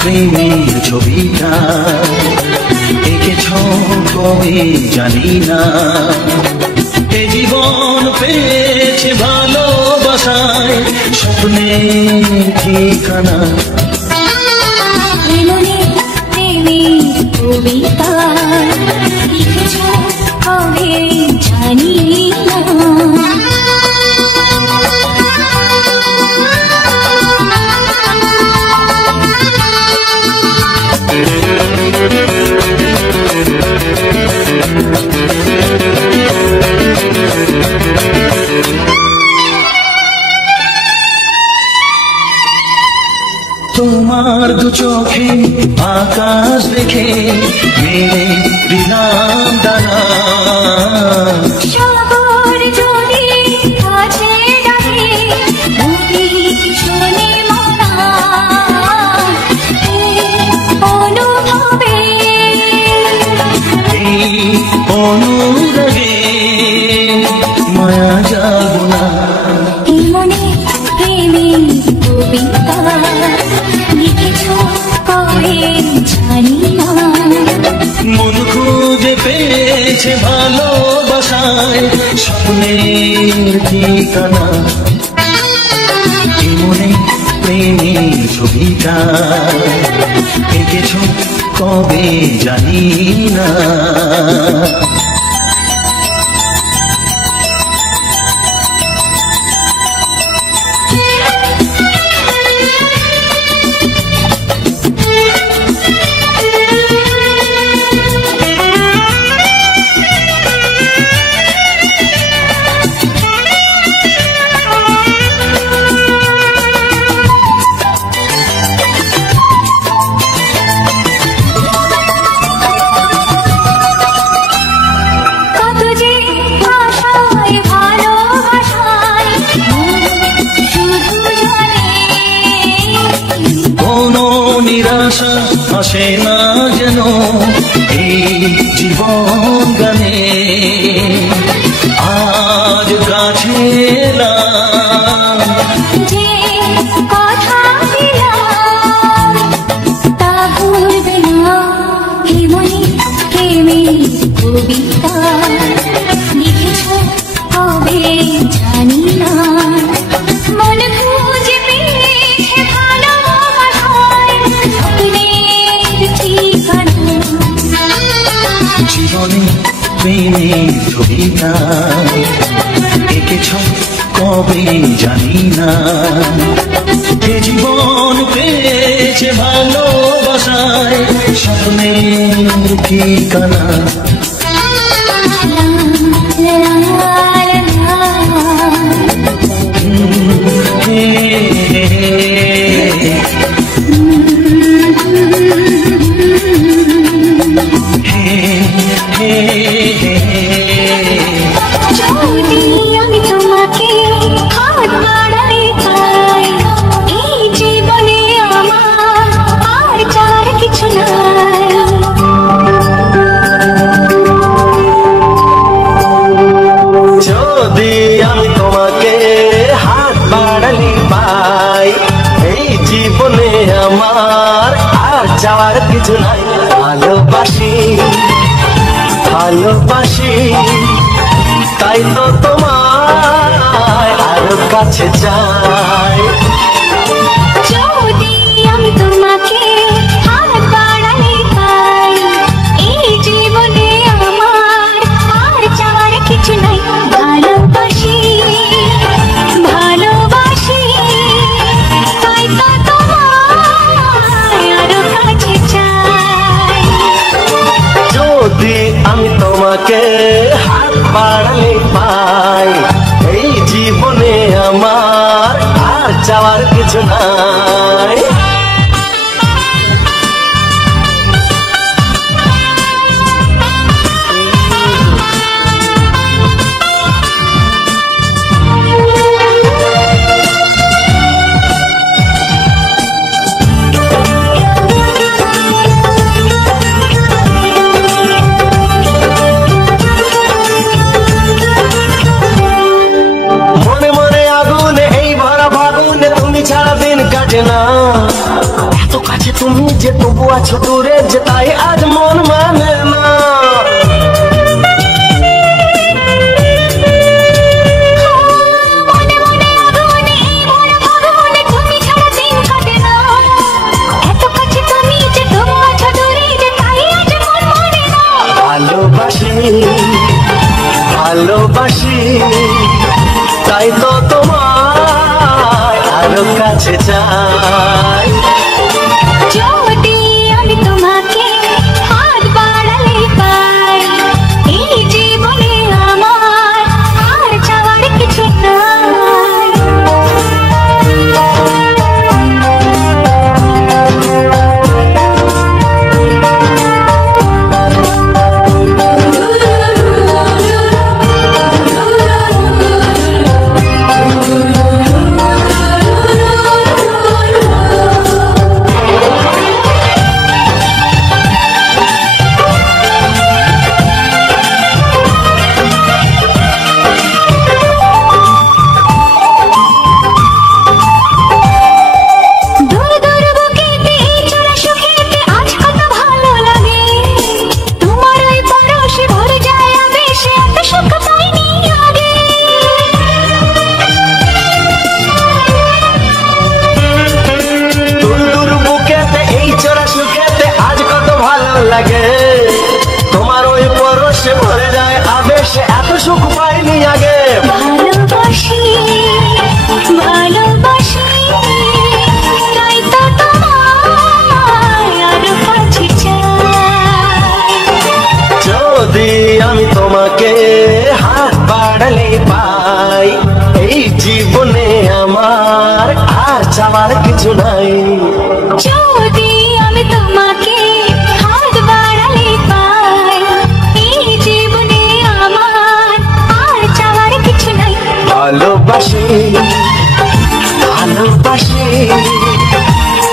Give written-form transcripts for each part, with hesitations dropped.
প্রেমের ছবিটা এঁকেছ কবে জানি না, এ জীবন পেয়েছে ভালোবাসায় স্বপ্নের ঠিকানা। প্রেমের ছবিটা এঁকেছ কবে জানি না, তোমার দু চোখে আকাশ দেখে মেরে দিলাম দানা। সাগর যদি কাছে ডাকে তুমি শুনে মনা, অনুভবে এই অনুরাগে মায়া যাব না। এই মনে প্রেমের কবিতা লিখেছ কবে জানি না, মন খুঁজে পেয়েছে ভালোবাসায় স্বপ্নের ঠিকানা। এই মনে প্রেমের ছবিটা এঁকেছ কবে জানি না। নিরাশা আসে না যেন এই জীবন গানে, আজ কাছে এলাম যে কথা দিলাম তা ভুলবে না। এই মনে প্রেমের কবিতা লিখেছ কবে জানি না, মন খুঁজে পেয়েছে ভালোবাসায় স্বপ্নের ঠিকানা। জীবনে প্রেমের ছবিটা এঁকেছ কবে জানি না, এ জীবন পেয়েছে ভালোবাসায় স্বপ্নের ঠিকানা। যদি আমি তোমাকে হাত বাড়াই পাই, এই জীবনে আমার আর চার কিছু নাই। যদি আমি তোমাকে হাত বাড়ালি পাই, এই জীবনে আমার আর যাওয়ার কিছু নাই। ভালোবাসি ভালোবাসি তাই তো তোমার আরো কাছে যাই। যদি আমি তোমাকে হাত বাড়াই পাই, এই জীবনে আমার আর চাওয়ার কিছু নাই। ভালোবাসি ভালোবাসি তাই তো তোমার আরো কাছে চাই। যদি আমি তোমাকে হাত বাড়ালে পাই, এই জীবনে আমার আর যাওয়ার কিছু নাই। এত কাছে তুমি যে তবু আছো দূরে, যে তাই আজ মন মানে না। ভালোবাসি ভালোবাসি তাই তো তোমায় আরো কাছে চাই। যদি আমি তোমাকে হাত বাড়ালে পাই, এই জীবনে আমার আর চাওয়ার কিছু নাই। লাগে তোমার ওই পরশে ভরে যায় আবেশে, এত সুখ পাইনি আগে। ভালোবাসি ভালোবাসি তাই তো তোমায় আরো কাছে চাই। যদি আমি তোমাকে হাত বাড়ালে পাই, এই জীবনে আমার আর চাওয়ার কিছু নাই। যদি আমি তোমাকে হাত বাড়ালে পাই, এই জীবনে আমার আর চাওয়ার কিছু নাই। ভালোবাসি ভালোবাসি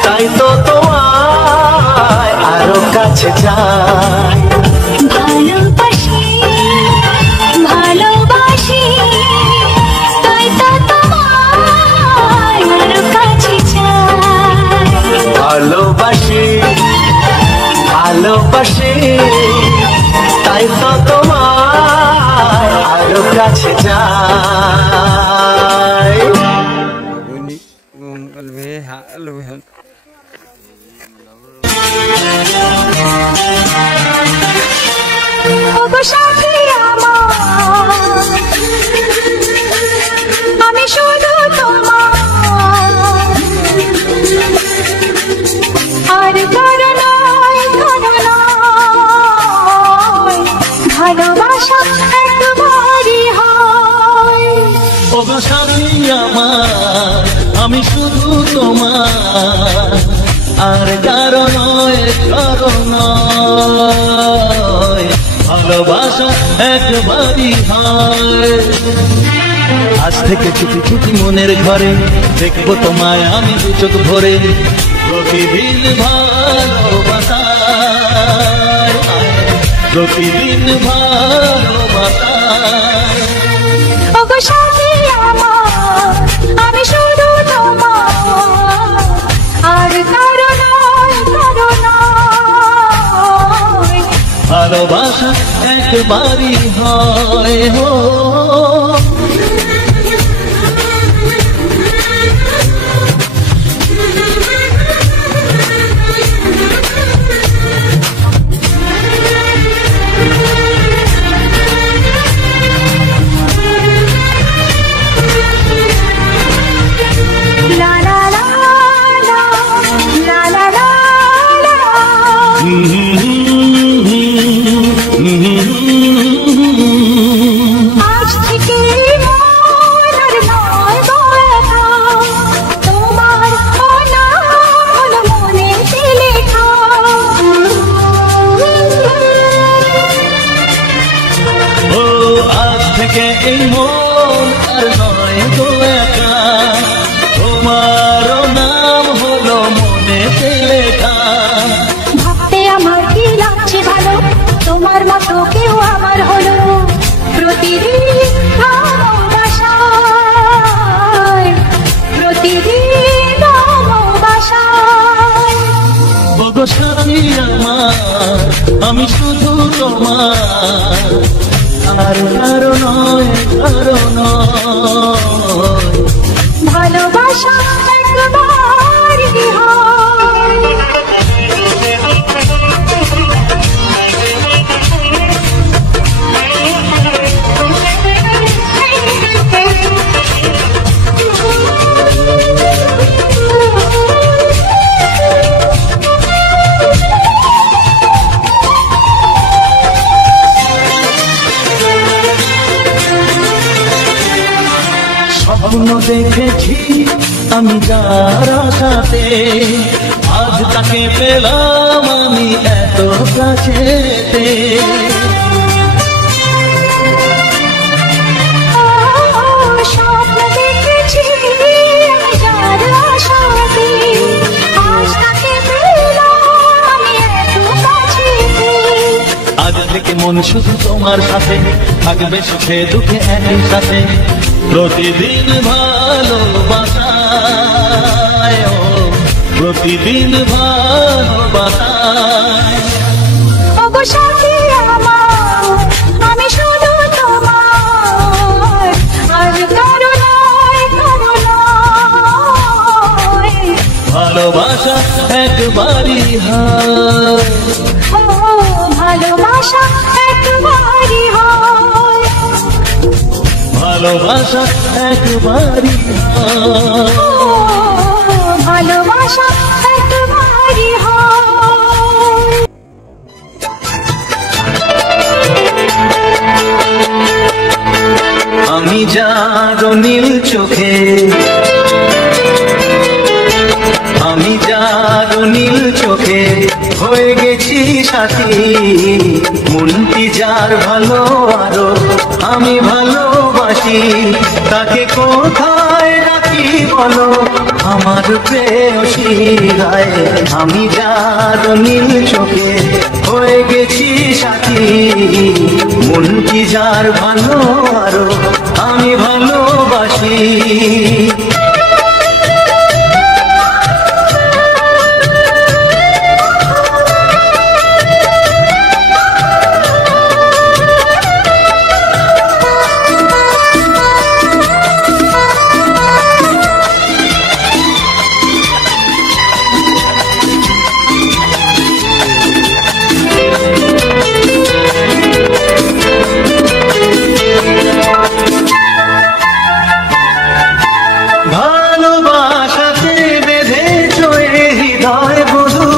তাই তো তোমায় আরো কাছে চাই। ভালোবাসি ভালোবাসি তাই তো তোমায় আরো কাছে চাই। ভালোবাসি ভালোবাসি তাই তো তোমায় আরো কাছে যাই। ওগো সাথী আমার, আমি শুধু তোমার, আর কারো নয় কারো নয়, ভালোবাসা একবারই হয়। ওগো সাথী আমার, আমি শুধু তোমার, আর কারো নয় কারো নয়, ভালোবাসা একবারই হয়। আজ থেকে ছুটি ছুটি মনের ঘরে দেখবো তোমায় আমি দু চোখ ভরে, প্রতিদিন ভালোবাসায়, প্রতিদিন ভালোবাসায়। ওগো সাথী আমার, আমি শুধু তোমার, আর কারো নয় কারো নয়, ভালোবাসা একবারই হয় হো। লা লা লা লা লা লা লা লা। আজ থেকে মনের নয় বলা, তোমার এই মন আর নয় গো একা, তোমারও নাম হলো মনেতে লেখা। ভাবতে আমার কি লাগছে ভালো, তোমার মতো কেউ আমার হলো। প্রতিদিন ভালোবাসায়, প্রতিদিন ভালোবাসায়। ওগো স্বামী আমার, আমি শুধু তোমার, আর কারো নয়, কারো নয়। ভালোবাসা একবারই হয়। স্বপ্ন দেখেছি আমি যার আশাতে, আজ তাকে পেলাম আমি এত কাছেতে। স্বপ্ন দেখেছি আমি যার আশাতে, আজ তাকে পেলাম আমি এত কাছেতে। আজ থেকে মন শুধু তোমার সাথে, থাকবে সুখে দুঃখে একই সাথে। প্রতিদিন ভালোবাসায়, ও প্রতিদিন ভালোবাসায়। ওগো সাথী আমার, আমি শুধু তোমার, আর কারো নয়, কারো নয়। ভালোবাসা একবারই হয়, ও ভালোবাসা একবারই হয়। ভালোবাসা একবারই হয়। ও ভালোবাসা একবারই হয়। আমি যার নীল চোখে, আমি যার নীল চোখে হয়ে গেছি সাথী। মনটি যার ভালো আরো আমি ভালোবাসি, তাকে কোথায় রাখি বলো আমার প্রেয়সী গায়ে। আমি যার নীল চোখে হয়ে গেছি সাথী, মনটি যার ভালো আরো আমি ভালোবাসি। ভালোবাসাতে বেঁধেছ হৃদয় বধু,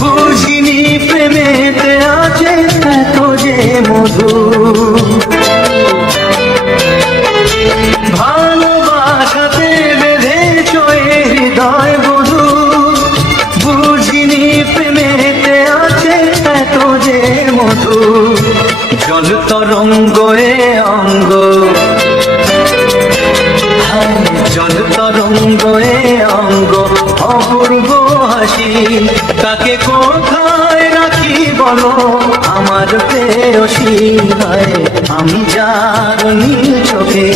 বুঝিনি প্রেমেতে আছে এত যে মধু। ভালোবাসাতে বেঁধেছ হৃদয় বধু, বুঝিনি প্রেমেতে আছে এত যে মধু। জল তরঙ্গ এ অঙ্গ, জল তরঙ্গ এ অঙ্গ অপূর্ব হাসি। তাকে কোথায় রাখি বলো আমার প্রেয়সী গায়ে। আমি যার নীল চোখে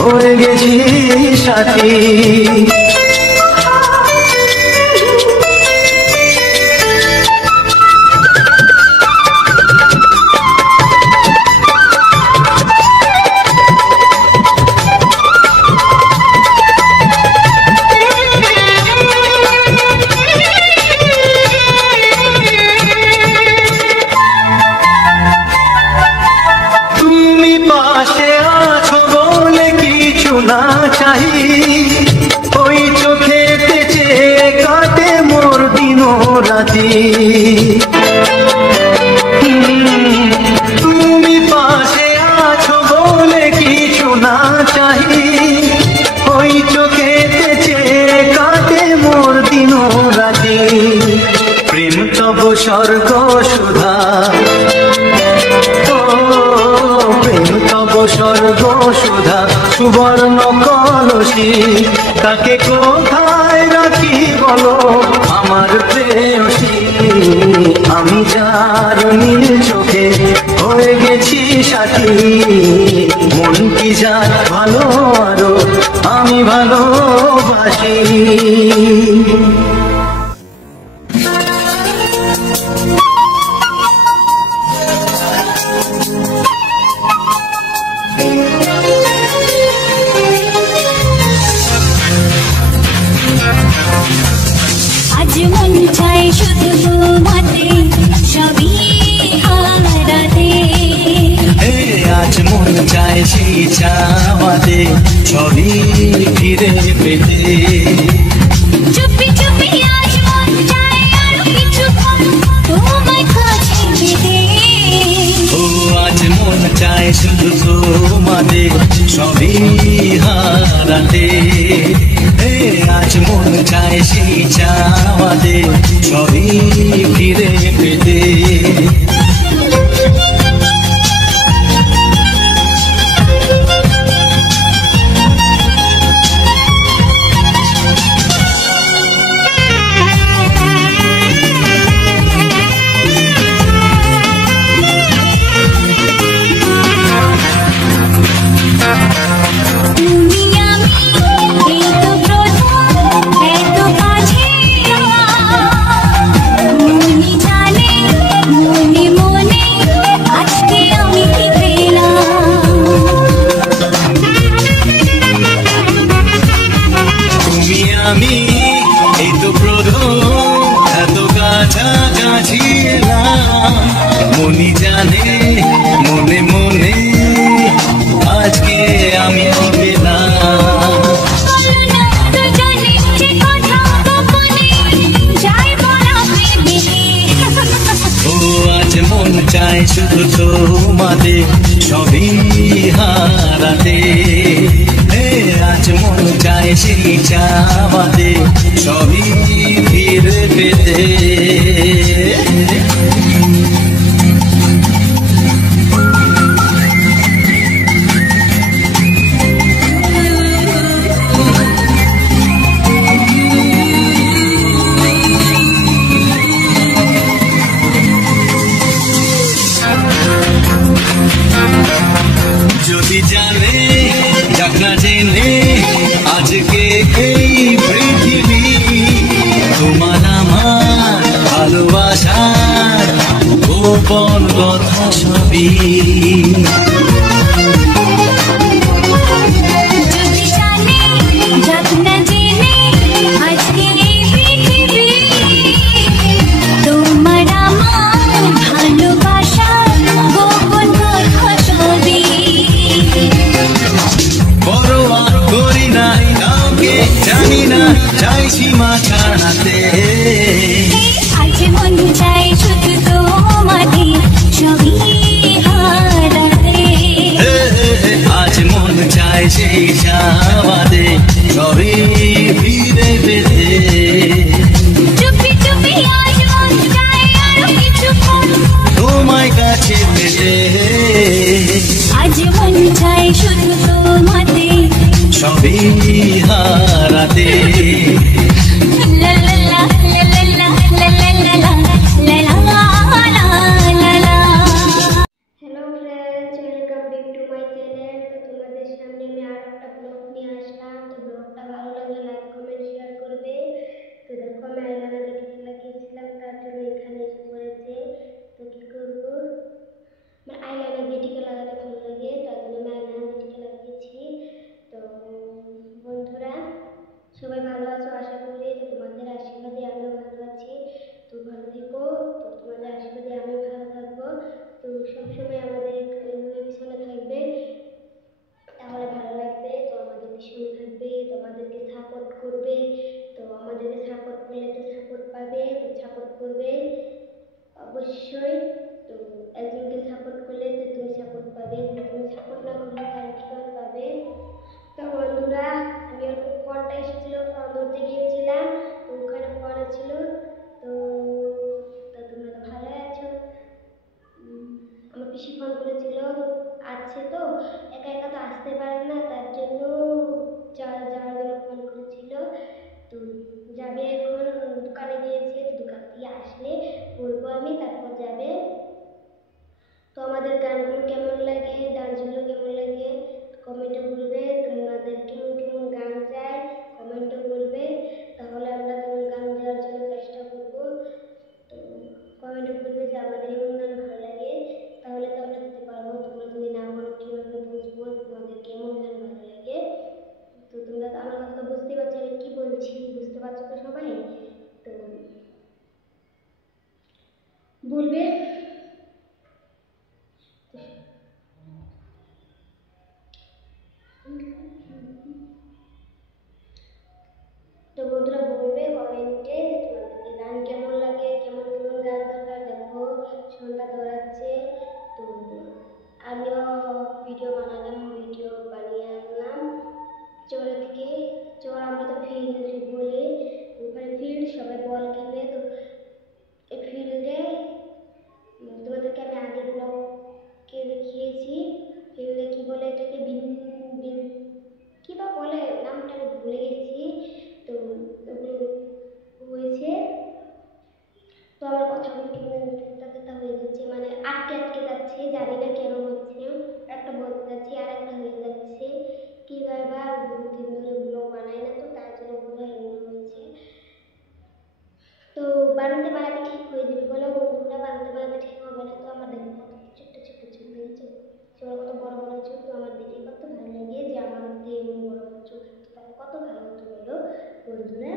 হয়ে গেছি সাথী। পাশে আছো বলে কিছু না চাই, ওই চোখেতে চেয়ে কাটে মোর দিন রাতি। তুমি পাশে আছো বলে কিছু না চাই, ওই চোখেতে চেয়ে কাটে মোর দিন রাতি। প্রেম তব স্বর্গ সুধা, প্রেম তব স্বর্গ রাখি মন কি যায় ভালো আরো আমি ভালোবাসি আজ মন চায় শুধু তোমাতে সবই হারাতে আজ মন চায় সেই চাওয়াতে সবই ফিরে পেতে চুপি চুপি আজ মন চায় আরো কিছুক্ষণ তোমায় কাছে পেতে ও আজ মন চায় শুধু তোমাদের সবই হারাতে আজ মন চায় সেই চাওয়াতে সবই ফিরে পেতে তুমি আমি এই তো প্রথম এত কাছে মনে জানে মনে মনে আজকে আমি কি পেলাম তুমি আমি এই তো প্রথম এত কাছাকাছি এলাম মনি জানে মনে মনে আজকে আমি পেলাম দুজনে যে কথা গোপনে যাই বলা ভেবে ও আজ মন চায় শুধু তোমাদের সবই হারাতে আজ মন চায় সেই চাওয়াতে সবই ফিরে পেতে যদি জানে যাক না জেনে আজকে এই পৃথিবী তোমার আমার ভালোবাসার গোপন কথা সবই যদি জানে যাক না জেনে আজকে এই পৃথিবী তোমার আমার ভালোবাসা গোপন কথা সবই বড় আর করি না কাউকে জানি না চাইছি মা ছাড়াতে আজ মন চাই শুধু তোমাকে সবই হারাতে আজ মন চায় সেই চাওয়াতে সবই ফিরে পেতে চুপি চুপি আজ মন চাই আরো কিছুক্ষণ তোমায় কাছে পেতে আজ মন চাই শুধু তোমাতে সবই হারাতে লা লা লা লা লা লা লা লা লা লা লা। Hello friends, welcome back to my channel. তো তোমাদের সামনে আমি আর একটা ব্লগ নিয়ে আসলাম। তো ব্লগটা ভালো লাগলে লাইক কমেন্ট শেয়ার করবে। তো দেখো আমি আইলাইনার লাগিয়েছিলাম, তার জন্য এখানে এসে পড়েছে। তো কি করবো, আমার আইলাইনার বেটিকে লাগাতে ভালো লাগে, তার জন্য আমি আইলাইনার বেটিকে লাগিয়েছি। তো বন্ধুরা সবাই ভালো আছো আশা করি। তো তোমাদের আশীর্বাদে আমিও ভালো আছি। তো ভালো থেকো। তো তোমাদের আশীর্বাদে আমিও ভালো থাকবো। তো সবসময় আমাদের পিছনে থাকবে, তাহলে ভালো লাগবে। তো আমাদের পিছনে থাকবে, তোমাদেরকে সাপোর্ট করবে। তো আমাদেরকে সাপোর্ট করলে তো সাপোর্ট পাবে, তো সাপোর্ট করবে অবশ্যই। তো একজনকে সাপোর্ট করলে তো তুমি সাপোর্ট পাবে, যদি তুমি সাপোর্ট না করলে তাহলে কীভাবে পাবে। তো বন্ধুরা আমি অল্প ফোনটা এসেছিল, ফোন ধরতে গিয়েছিলাম, তো ওখানে ফোন ছিল। তো তো তোমরা তো ভালো আছো। আমার পিসি ফোন করেছিল, আসছে তো একা একা তো আসতে পারে না, তার জন্য যাওয়ার জন্য ফোন করেছিল। তো যাবে এখন, দোকানে গিয়েছে, তো দোকান থেকে আসলে বলবো আমি, তারপর যাবে। তো আমাদের গানগুলো কেমন লাগে, ডান্সগুলো কেমন লাগে কমেন্টে বলবে। তোমাদের কেমন কেমন গান চাই কমেন্টে বলবে, তাহলে আমরা তেমন গান দেওয়ার জন্য চেষ্টা করব। তো কমেন্টে বলবে যে আমাদের এমন গান ভালো লাগে, তাহলে তো আমরা দিতে পারবো। তোমরা যদি না বলো কীভাবে বুঝবো তোমাদের কেমন গান ভালো লাগে? তো তোমরা তো আমার কথা তো বুঝতেই পারছো আমি কি বলছি, বুঝতে পারছো তো সবাই? তো বলবে। তো বন্ধুরা বলবে কমেন্টে তোমাদেরকে গান কেমন লাগে, কেমন কেমন গান দরকার। দেখো সন্ধ্যা ধরাচ্ছে, তো আমিও ভিডিও বানালাম, ভিডিও বানিয়ে আনলাম চর থেকে। চর আমরা তো ফিল্ড বলি, ওখানে ফিল্ড সবাই বল খেলে। তো এই ফিল্ডে তোমাদেরকে আমি আগের ব্লগকে দেখিয়েছি। ফিল্ডে কি বলে এটাকে, বিন বিন কি বা বলে, নামটা আমি ভুলে গেছি। তো ওগুলো হয়েছে। তো আমার কথাগুলো কেমন তেতা হয়ে যাচ্ছে, মানে আটকে আটকে যাচ্ছে, জানি না কেন হচ্ছে। একটা বলতে যাচ্ছি আর একটা হয়ে যাচ্ছে, কীভাবে বা বহুদিন ধরে ব্লগ বানাই না, তো তার জন্য বোধহয় এমন হয়েছে। তো বানাতে বানাতে ঠিক হয়ে যাবে বলো বন্ধুরা, বানাতে বানাতে ঠিক হবে না। তো আমার দেখো কত ছোট্ট ছোট্ট চোখ দেখেছো, চোখ কত বড় বড় চোখ। তো আমার দেখে কত ভালো লাগে যে আমার যদি এমন বড় বড় চোখ থাকতো তাহলে কত ভালো হতো বলো বন্ধুরা।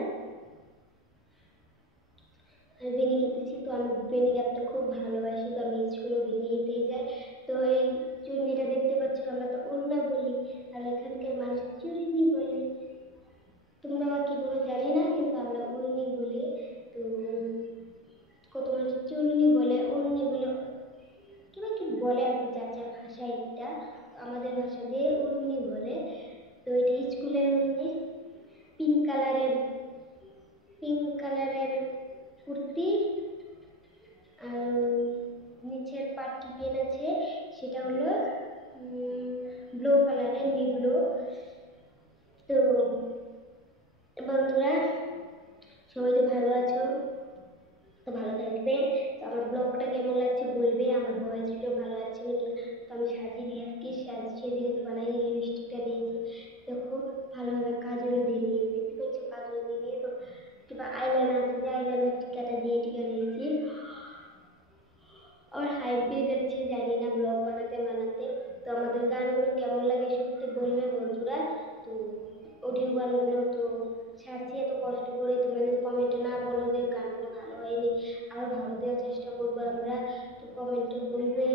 আমি বেনি খেতেছি, তো আমি বেনি খেতে খুব ভালোবাসি, তো আমি স্কুলে বেনি খেতেই যাই। তো এই চুড়িটা দেখতে পাচ্ছ, আমরা তো ওড়না বলি, আর এখানকার মানুষ চুড়িনি বলে। তোমরা কি বলে জানি না, কিন্তু আমরা ওড়নি বলি। তো কত মানুষ চুড়নি বলে, ওড়নি বলে, কিংবা কি বলে আর কি, যার যার ভাষায়। এটা আমাদের ভাষা দিয়ে ওড়নি বলে। তো এটা স্কুলের মধ্যে পিঙ্ক কালারের, পিঙ্ক কালারের কুর্তি, আর নিচের পাটটি পেন আছে, সেটা হলো ব্লু কালারের, ব্লু। তো বন্ধুরা সবাই তো ভালো আছো, তো ভালো থাকবে। তো আমার ব্লগটা কেমন লাগছে বলবে, আমার ভয়েস ভিডিও ভালো আছে নাকি। তো আমি সাজিয়ে দিয়ে আজকে সেজে দিয়েছি, বানাই লিপস্টিকটা দিয়েছি, দেখো ভালোভাবে কাজল দিয়ে নিয়ে, দেখতে পাচ্ছি কাজল দিয়ে নিয়ে। তো কিংবা আইলাইনার আছে, যে আইলাইনার টিকাটা দিয়ে টিকা দিয়েছি। আমার হাইপ দিয়ে যাচ্ছে জানি না ব্লগ বানাতে বানাতে। তো আমাদের গানগুলো কেমন লাগে সত্যি বলবে বন্ধুরা। তো অডিও গানগুলো তো ছাড়ছি এত কষ্ট করে, তোমরা যদি কমেন্টে না বলো যে গানগুলো ভালো হয়নি, আরও ভালো দেওয়ার চেষ্টা করবো আমরা। তো কমেন্টে বলবে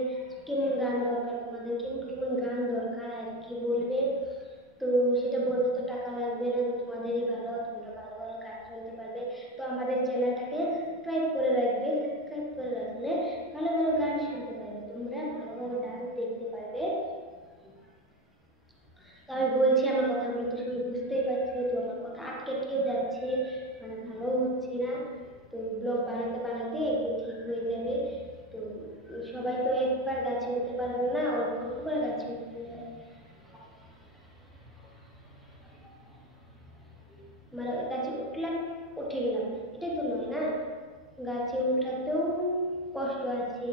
কেমন গান দরকার, তোমাদের কেমন কেমন গান দরকার আর কি বলবে। তো সেটা বলতে তো টাকা লাগবে না, তোমাদেরই ভালো, তোমরা ভালো ভালো গান শুনতে পারবে। তো আমাদের চ্যানেলটাকে সাবস্ক্রাইব করে রাখবে, সাবস্ক্রাইব করে রাখলে ভালো ভালো গান শুনতে পারবে, তোমরা ভালো ভালো ডান্স দেখতে পারবে। তো আমি বলছি আমার কথাগুলো তো সবাই বুঝতেই পারছো, তো আমার কথা আটকে আটকে যাচ্ছে, মানে ভালো হচ্ছে না। তো ব্লগ বানাতে বানাতে একদিন ঠিক হয়ে যাবে। তো সবাই তো একবার গাছে উঠতে পারবে না, অল্প অল্প করে গাছে উঠতে হয়। মানে গাছে উঠলাম উঠে গেলাম, এটাই তো নয় না, গাছে উঠাতেও কষ্ট আছে।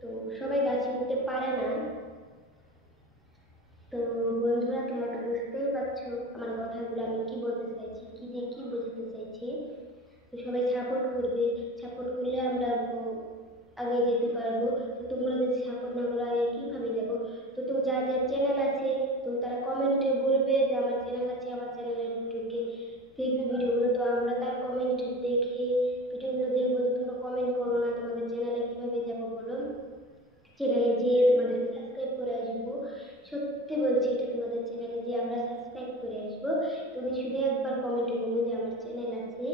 তো সবাই গাছে উঠতে পারে না। তো বন্ধুরা তোমরা তো বুঝতেই পারছো আমার কথাগুলো আমি কি বলতে চাইছি, কি দিয়ে কি বোঝাতে চাইছি। তো সবাই সাপোর্ট করবে, সাপোর্ট করলে আমরা আগে যেতে পারবো। তো তোমরা যদি সাপোর্ট না করো আগে কীভাবে যাবো? তো তো যার যার চ্যানেল আছে তো তারা কমেন্টে বলবে যে আমার চ্যানেল আছে, আমার চ্যানেলে ঢুকে দেখবে ভিডিওগুলো। তো আমরা তার কমেন্ট দেখে ভিডিওগুলো দেখবো। তো তোমরা কমেন্ট করো না, তোমাদের চ্যানেলে কীভাবে যাবো বলো? চ্যানেলে যেয়ে তোমাদেরকে সাবস্ক্রাইব করে আসবো, সত্যি বলছি এটা, তোমাদের চ্যানেলে যেয়ে আমরা সাবস্ক্রাইব করে আসবো। তুমি শুধু একবার কমেন্টে বলো যে আমার চ্যানেল আছে।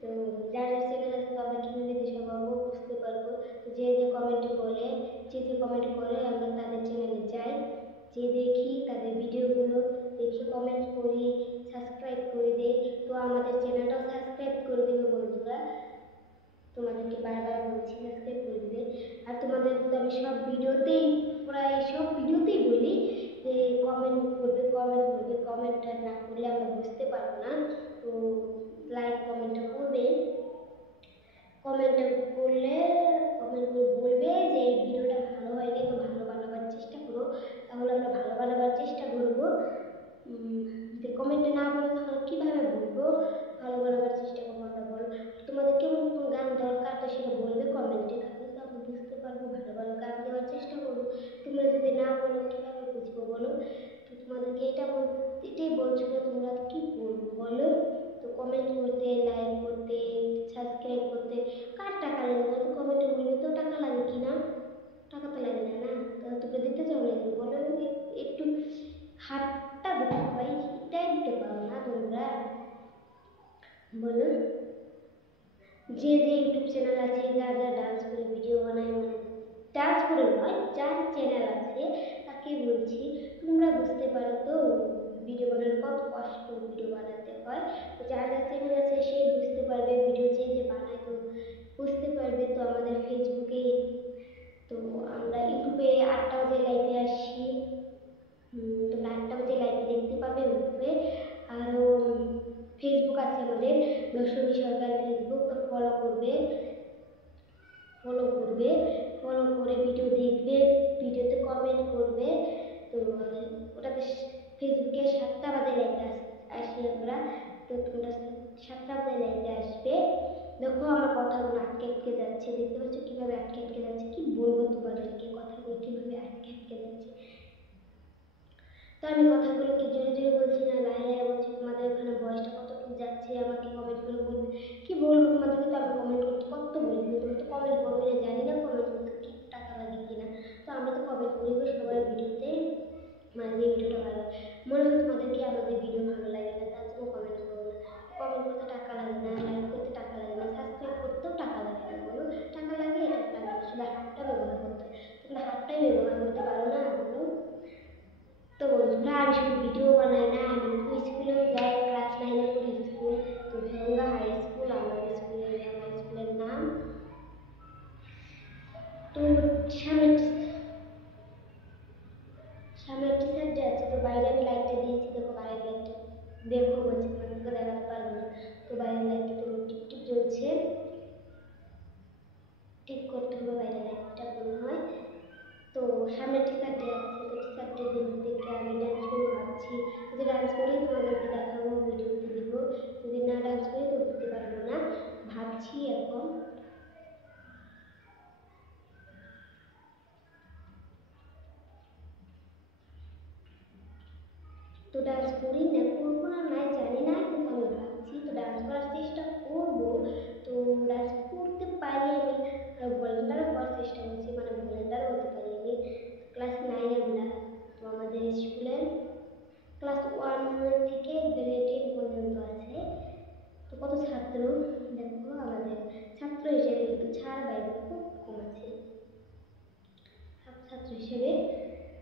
তো যার যার চ্যানেল আছে তো আমরা কীভাবে দেশে পাবো বুঝতে পারবো। তো যে যে কমেন্টে বলে, যে যে কমেন্ট করে আমরা তাদের চ্যানেলে যাই, যে দেখি তাদের ভিডিওগুলো দেখে কমেন্ট করি, সাবস্ক্রাইব করে দেই। তো আমাদের চ্যানেলটাও সাবস্ক্রাইব করে দেবে বন্ধুরা, তোমাদেরকে বারবার বলছি সাবস্ক্রাইব করে দিবে। আর তোমাদের তো আমি সব ভিডিওতেই, প্রায় সব ভিডিওতেই বলি যে কমেন্ট করবে, কমেন্ট করবে, কমেন্টটা না করলে আমরা বুঝতে পারবো না। তো লাইক কমেন্টটা করবে, কমেন্টটা করলে কমেন্ট করে বলবে যে এই ভিডিওটা ভালো হয়নি, এটাই বলছো না, তোমরা কি করবো বলো? তো কমেন্ট করতে, লাইক করতে, সাবস্ক্রাইব করতে কার টাকা লাগে না? তো কমেন্টে বলবে তো টাকা লাগে কি না? টাকা তো লাগে না, না? তো তোমরা দিতে চাও না, বলো একটু হাতটা দিতে হয়, এটাই দিতে পারো না তোমরা, বলো? যে ইউটিউব চ্যানেল আছে, যারা ডান্স করে ভিডিও বানায়, মানে ডান্স করে নয়, যার চ্যানেল আছে তাকে বলছি, তোমরা বুঝতে পারো তো ভিডিও বানানোর কত কষ্ট, ভিডিও বানাতে হয়। তো যার চ্যানেল আছে সে বুঝতে পারবে, ভিডিও যে বানায় তো বুঝতে পারবে। তো আমাদের ফেসবুকে, তো আমরা ইউটিউবে 8টা বাজে লাইভে আসি, তোমরা 8টা বাজে লাইভে দেখতে পাবে ইউটিউবে। আরও ফেসবুক আছে আমাদের, দর্শনী সরকার ফেসবুক, তো ফলো করবে, ফলো করে ভিডিও দেখবে, ভিডিওতে কমেন্ট করবে। তো ওটাতে ফেসবুকে 7টা বাজে লাইভে আসি আমরা, তো তোমরা 7টা বাজে লাইভে আসবে। দেখো আমার কথাগুলো আটকে আটকে যাচ্ছে, দেখতে পাচ্ছ কিভাবে আটকে আটকে যাচ্ছে? কি বলবো তোমাদেরকে, কথাগুলো কিভাবে আটকে আটকে যাচ্ছে? তো আমি কথাগুলো কি জোরে জোরে বলছি না লাহে লাহে বলছি? তোমাদের ওখানে ভয়েসটা কতটুকু যাচ্ছে আমাকে কমেন্ট করে বলবে। কি বলবো তোমাদেরকে, তো আমি কমেন্ট করতে কত বলি, তোমরা তো কমেন্ট করবে না, জানি না কমেন্ট করতে কি টাকা লাগে কিনা। তো আমরা তো কমেন্ট করি গো সবার ভিডিওতে, মানে যে ভিডিওটা ভালো মনে হয় তোমাদেরকে, আমাদের ভিডিও ভালো লাগে না তার জন্য কমেন্ট করবো না। কমেন্ট করতে টাকা লাগে না, লাইক করতে টাকা লাগে না, সাবস্ক্রাইব করতেও টাকা লাগে না, বলো? টাকা লাগে? এটা লাগে না, শুধু হাতটা ব্যবহার করতে, তোমরা হাতটাই ব্যবহার করতে পারো না, বলো? তো বন্ধুরা, আমি শুধু ভিডিও বানাই না, আমি তো স্কুলেও যাই, ক্লাস 9-এ পড়ি স্কুল, তো ধরঙ্গা হাই স্কুল আমাদের স্কুলের নাম। তো সামনে টিচার ডে আছে, তো বাইরে আমি লাইটটা দিয়েছি, দেখো বাইরের লাইটটা, দেখো বলছি তোমাদেরকে দেখাতে পারবো না। তো বাইরের লাইটটা তো টিপ টিপ জ্বলছে, ঠিক করতে হবে বাইরের লাইটটা মনে হয়। তো সামনে টিচার ডে আছে, তো টিচার ডে দিন থেকে আমি ডান্স করবো ভাবছি, যদি ডান্স করি তোমাদেরকে দেখাবো, ভিডিওতে দিব, যদি না ডান্স করি তো দিতে পারবো না, ভাবছি এখন। তো ডান্স করি না, করবো না, নাই জানি না, কিন্তু আমি ভাবছি তো ডান্স করার চেষ্টা করবো। তো ডান্স করতে পারি আমি, ভলেন্টারও হওয়ার চেষ্টা করছি, মানে ভলেন্টারও হতে পারি আমি। ক্লাস 9 আমরা, তো আমাদের স্কুলে ক্লাস 1 থেকে গ্রেড 10 পর্যন্ত আছে। তো কত ছাত্র দেখো, আমাদের ছাত্র হিসেবে কিন্তু ছাড় বাইরে খুব কম আছে ছাত্র হিসেবে।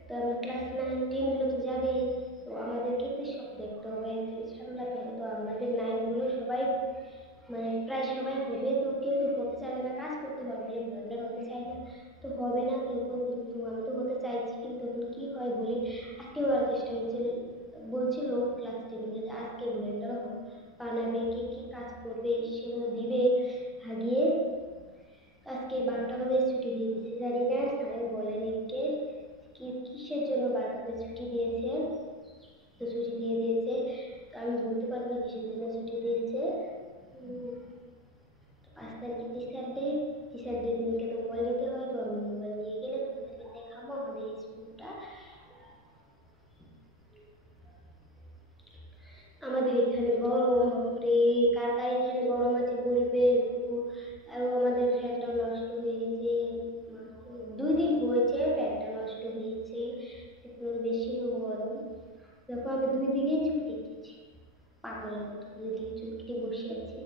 তো আমরা ক্লাস 9 10 গুলো তো যাবে, তো আমাদেরকে তো সব দেখতে হবে, সামলাতে হবে। তো আমাদের 9 গুলো সবাই, মানে প্রায় সবাই হবে, তো কেউ কেউ হতে চাইবে না, কাজ করতে পারবে, ভলেন্টার হতে চাই না, তো হবে না কেউ কেউ, কিন্তু আমি তো হতে চাইছি, কিন্তু এখন কি হয় বলি। আজকে হওয়ার চেষ্টা বলছিল ক্লাস 10 যে আজকে ভলেন্টার বানাবে, কে কি কাজ করবে সেগুলো দিবে ভাগিয়ে। আজকে 12টা বাজে ছুটি দিয়ে দিয়েছে, জানি না স্যার বলেনি কে কিসের জন্য 12টা বাজে ছুটি দিয়েছে, তো ছুটি দিয়ে দিয়েছে, তো আমি বলতে পারবো না কিসের জন্য ছুটি দিয়েছে। 5 তারিখে টিচার ডে দিনকে তো মোবাইল নিতে হয়, তো আমি মোবাইল নিয়ে গেলে তোমাদেরকে দেখাবো আমাদের স্কুলটা। আমাদের এখানে গরম, রে কার কার এখানে গরম আছে বলবে। আর আমাদের ফ্যানটা নষ্ট হয়ে গেছে, 2 দিন হয়েছে ফ্যানটা নষ্ট হয়েছে, একটু বেশি গরম। দেখো আমি 2 দিকেই চুল কেটেছি, পাগলের মতো 2 দিকে চুল কেটে বসে আছি।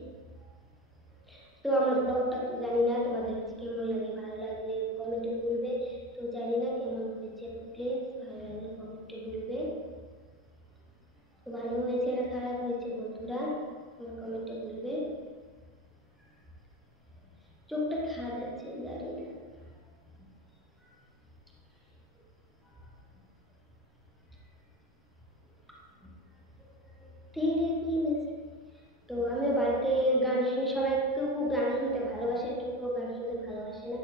তো আমার ব্লগটা তো জানি না তোমাদের কাছে কেমন লাগে, ভালো লাগলে কমেন্টে বলবে। তো জানি না কেমন হয়েছে, তো প্লিজ ভালো লাগলে কমেন্টে বলবে। তো ভালো হয়েছে না খারাপ হয়েছে বন্ধুরা আমার কমেন্টে বলবে। চোখটা খাওয়া যাচ্ছে, জানি না। তো আমি বাড়িতে গান শুনি, সবাই কেউ গান শুনতে ভালোবাসে, কেউ গান শুনতে ভালোবাসে না,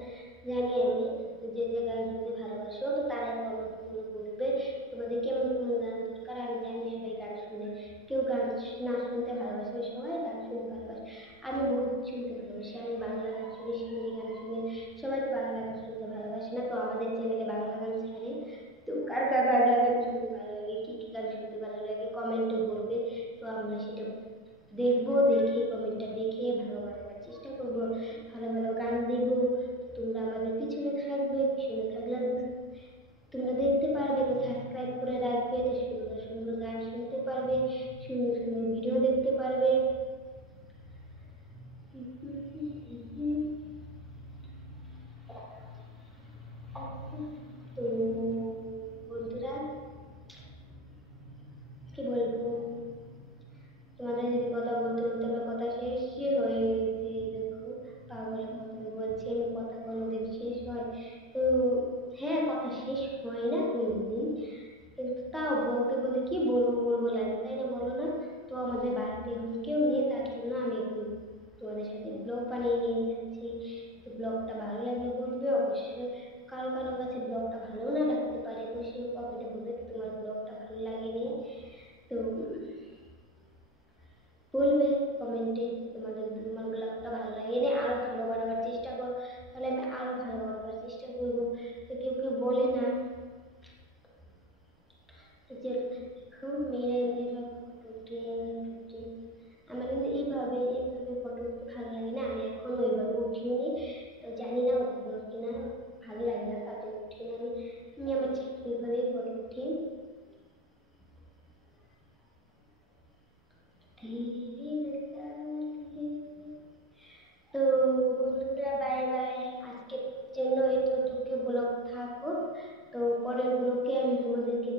জানি আমি। তো যে যে গান শুনতে ভালোবাসো তো তারাই কমেন্ট করে বলবে তোমাদের কেমন কেমন গান দরকার। আমি জানি সবাই গান শুনে, কেউ গান না শুনতে ভালোবাসে, সবাই গান শুনতে ভালোবাসে। আমি বহুত শুনতে ভালোবাসি, আমি বাংলা গান শুনি, হিন্দি গান শুনি, সবাই তো বাংলা গান শুনতে ভালোবাসে না। তো আমাদের চ্যানেলে বাংলা গান ছাড়ে, তো কার কার বাংলা গান শুনতে ভালো লাগে, কি কি গান শুনতে দেখবো, দেখে কমেন্টটা দেখে ভালো বানাবার চেষ্টা করবো, ভালো ভালো গান দেবো। তোমরা আমাদের পিছনে থাকবে, পিছনে থাকলে তোমরা দেখতে পারবে, তো সাবস্ক্রাইব করে রাখবে, তো সুন্দর সুন্দর গান শুনতে পারবে, সুন্দর সুন্দর ভিডিও দেখতে পারবে। তো বন্ধুরা, কি বলবো, তোমাদের যদি কথা বলতে বলতে আমার কথা শেষ হয়ে গেছে। দেখো পাগলের মতন বলছি, আমি কথা কোনোদিন শেষ হয়? তো হ্যাঁ, কথা শেষ হয় না কোনোদিন, কিন্তু তাও বলতে বলতে কি বলবো বলবো লাগে, তাই না, বলো না? তো আমাদের বাড়িতে এখন কেউ নেই, তার জন্য আমি এখন তোমাদের সাথে ব্লগ বানিয়ে নিয়ে যাচ্ছি। তো ব্লগটা ভালো লাগলে বলবে অবশ্যই। কারো কারো কাছে ব্লগটা ভালো না লাগতে পারে, অবশ্যই কমেন্টে বলবে তোমার ব্লগটা ভালো লাগেনি। তো বলবে কমেন্টে তোমার ব্লগটা ভালো লাগেনি, আরো ভালো বানাবার চেষ্টা করো, তাহলে আমি আরো ভালো বানাবার চেষ্টা করবো। তো কেউ কেউ বলে না যে দেখো মেয়েরা যেভাবে ফটো উঠে, আমার কিন্তু এইভাবে ফটো উঠতে ভালো লাগে না, আমি এখন ওইভাবে উঠিনি। তো জানি না উঠবো কিনা, ভালো লাগে না তাতে উঠি না আমি, আমার ঠিক ওইভাবেই ফটো উঠি। তো বন্ধুরা, বাই বাই, আজকের জন্য এতটুকু ব্লগ থাকো। তো পরের ব্লগে আমি তোমাদেরকে